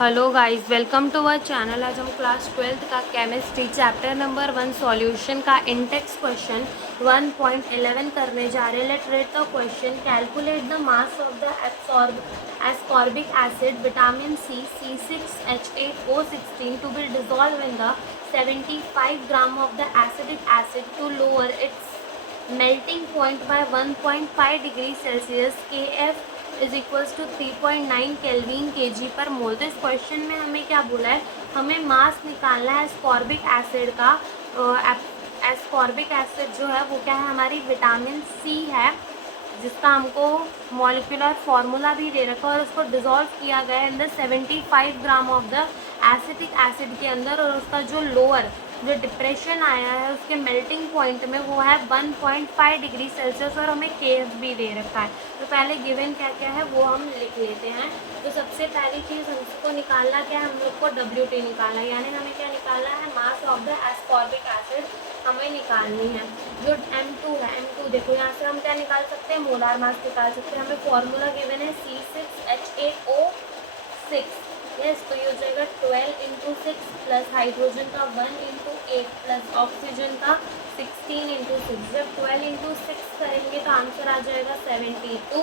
Hello guys, welcome to our channel. आज हम class 12th का केमिस्ट्री चैप्टर नंबर 1 सॉल्यूशन का इंडेक्स क्वेश्चन 1.11 करने जा रहे हैं। Let read the question. Calculate the mass of the ascorbic acid vitamin C C6H8O16 to be dissolve in the 75 gram of the acidic acid to lower its melting point by 1.5 degree Celsius. KF is equals to 3.9 kelvin kg per मोल। तो इस question में हमें क्या बोला है, हमें मास निकालना है एस्कॉर्बिक एसिड का। एस्कॉर्बिक एसिड जो है वो क्या है, हमारी विटामिन सी है, जिसका हमको मॉलिक्यूलर फार्मूला भी दे रखा है और उसको डिजोल्व किया गया है इन the 75 gram of the acetic acid के अंदर। और उसका जो लोअर जो डिप्रेशन आया है उसके मेल्टिंग पॉइंट में वो है 1.5 डिग्री सेल्सियस और हमें KF भी दे रखा है। तो पहले गिवन क्या क्या है वो हम लिख लेते हैं। तो सबसे पहली चीज़ हमको निकालना क्या है, हम लोग को WT निकालना है, यानी हमें क्या निकालना है, मास ऑफ द एस्कॉर्बिक एसिड हमें निकालनी है। जो M2 है, M2 देखो यहाँ से हम क्या निकाल सकते हैं, मोलार मास निकाल सकते हैं। हमें फॉर्मूला गिवन है C6H8O6। यस, तो ये हो जाएगा 12 इंटू 6 प्लस हाइड्रोजन का 1 इंटू 8 प्लस ऑक्सीजन का 16 इंटू 6। जब 12 इंटू 6 करेंगे तो आंसर आ जाएगा 72,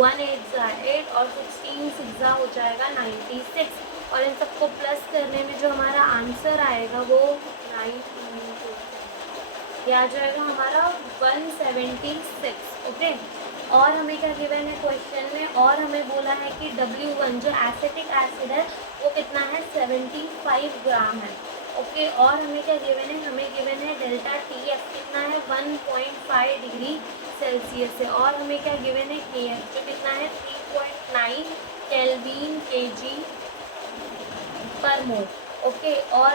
1 8 ज़ा 8 और 16 6 ज़ा हो जाएगा 96। और इन सबको प्लस करने में जो हमारा आंसर आएगा वो 9 ये आ जाएगा हमारा 176। ओके, और हमें क्या गिवन है क्वेश्चन में, और हमें बोला है कि W1 जो एसिटिक एसिड है वो कितना है, 75 ग्राम है। ओके, और हमें क्या गिवन है, हमें गिवन है डेल्टा TF कितना है, 1.5 डिग्री सेल्सियस है। और हमें क्या गिवन है, KF जो कितना है 3.9 केल्विन kg पर मोल। ओके, और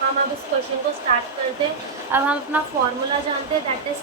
हम अब इस क्वेश्चन को स्टार्ट करते हैं। अब हम अपना फॉर्मूला जानते हैं, that is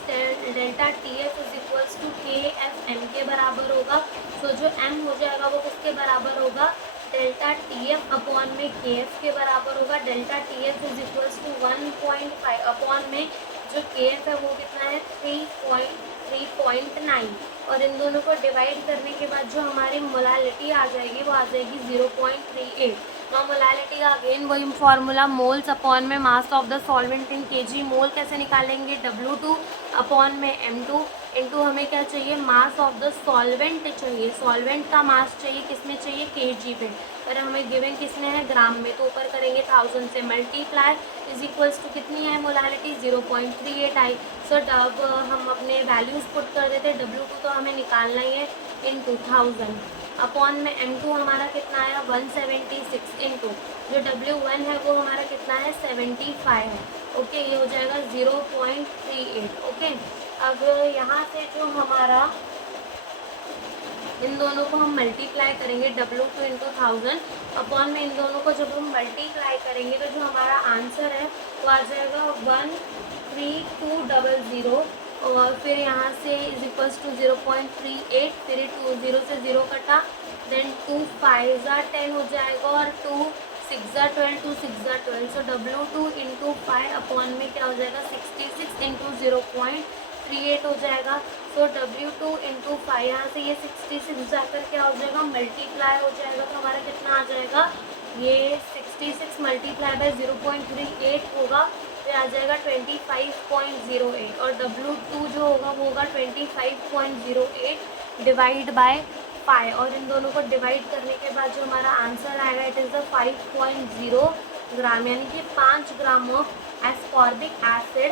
delta TF is equals to KFM के बराबर होगा। तो जो M हो जाएगा वो किसके बराबर होगा, डेल्टा TF अपॉन में KF के बराबर होगा। Delta TF is equals to 1.5 upon में जो KF है वो कितना है 3.9। और इन दोनों को डिवाइड करने के बाद जो हमारी मोलालिटी आ जाएगी वो आ जाएगी 0.38। नाउ मोलालिटी का अगेन वही फार्मूला, मोल्स अपॉन में मास of the solvent in kg। मोल कैसे निकालेंगे, W2 अपॉन में M2 इंटू हमें क्या चाहिए, मास ऑफ द सॉल्वेंट चाहिए। सॉल्वेंट का मास चाहिए, किस में चाहिए, kg पे, पर हमें गिवन किसने है, ग्राम में, तो ऊपर करेंगे 1000 से मल्टीप्लाई इज इक्वल्स टू कितनी है मोलालिटी, 0.38 आई। सो अब हम अपने वैल्यूज़ पुट कर देते हैं। W2 तो हमें निकालना ही है, इंटू 1000 अपॉन में M2 हमारा कितना आया 176 इंटू जो W1 है वो हमारा कितना है 75 है। ओके, ये हो जाएगा 0.38। ओके, अब यहाँ से जो हमारा इन दोनों को हम मल्टीप्लाई करेंगे, W2 इंटू 1000 अपॉन में इन दोनों को जब हम मल्टीप्लाई करेंगे तो जो हमारा आंसर है वो आ जाएगा 13200। और फिर यहाँ से इज इक्वल्स टू 0.38, फिर 20 से 0 कटा, देन 2 5 ज़ा 10 हो जाएगा और 2 6 ज़ा 12, 2 6 ज़ा 12। सो W2 इंटू 5 अपॉन में क्या हो जाएगा 66 इंटू 0.38 हो जाएगा। सो W2 इंटू 5 यहाँ से ये 66 जाकर क्या हो जाएगा, मल्टीप्लाई हो जाएगा, तो हमारा कितना आ जाएगा, ये 66 मल्टीप्लाई बाय 0.38 होगा, फिर आ जाएगा 25.08। और W2 जो होगा वो होगा 25.08 डिवाइड बाय 5। और इन दोनों को डिवाइड करने के बाद जो हमारा आंसर आएगा इट इज़ द 5.0 ग्राम, यानी कि 5 ग्राम ऑफ एस्कॉर्बिक एसिड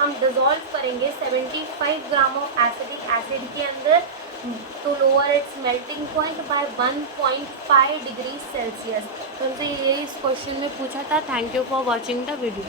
हम डिजोल्व करेंगे 75 ग्राम ऑफ एसिडिक एसिड के अंदर to lower its melting point by 1.5 degree Celsius. तो हमसे ये इस क्वेश्चन में पूछा था। Thank you for watching the video.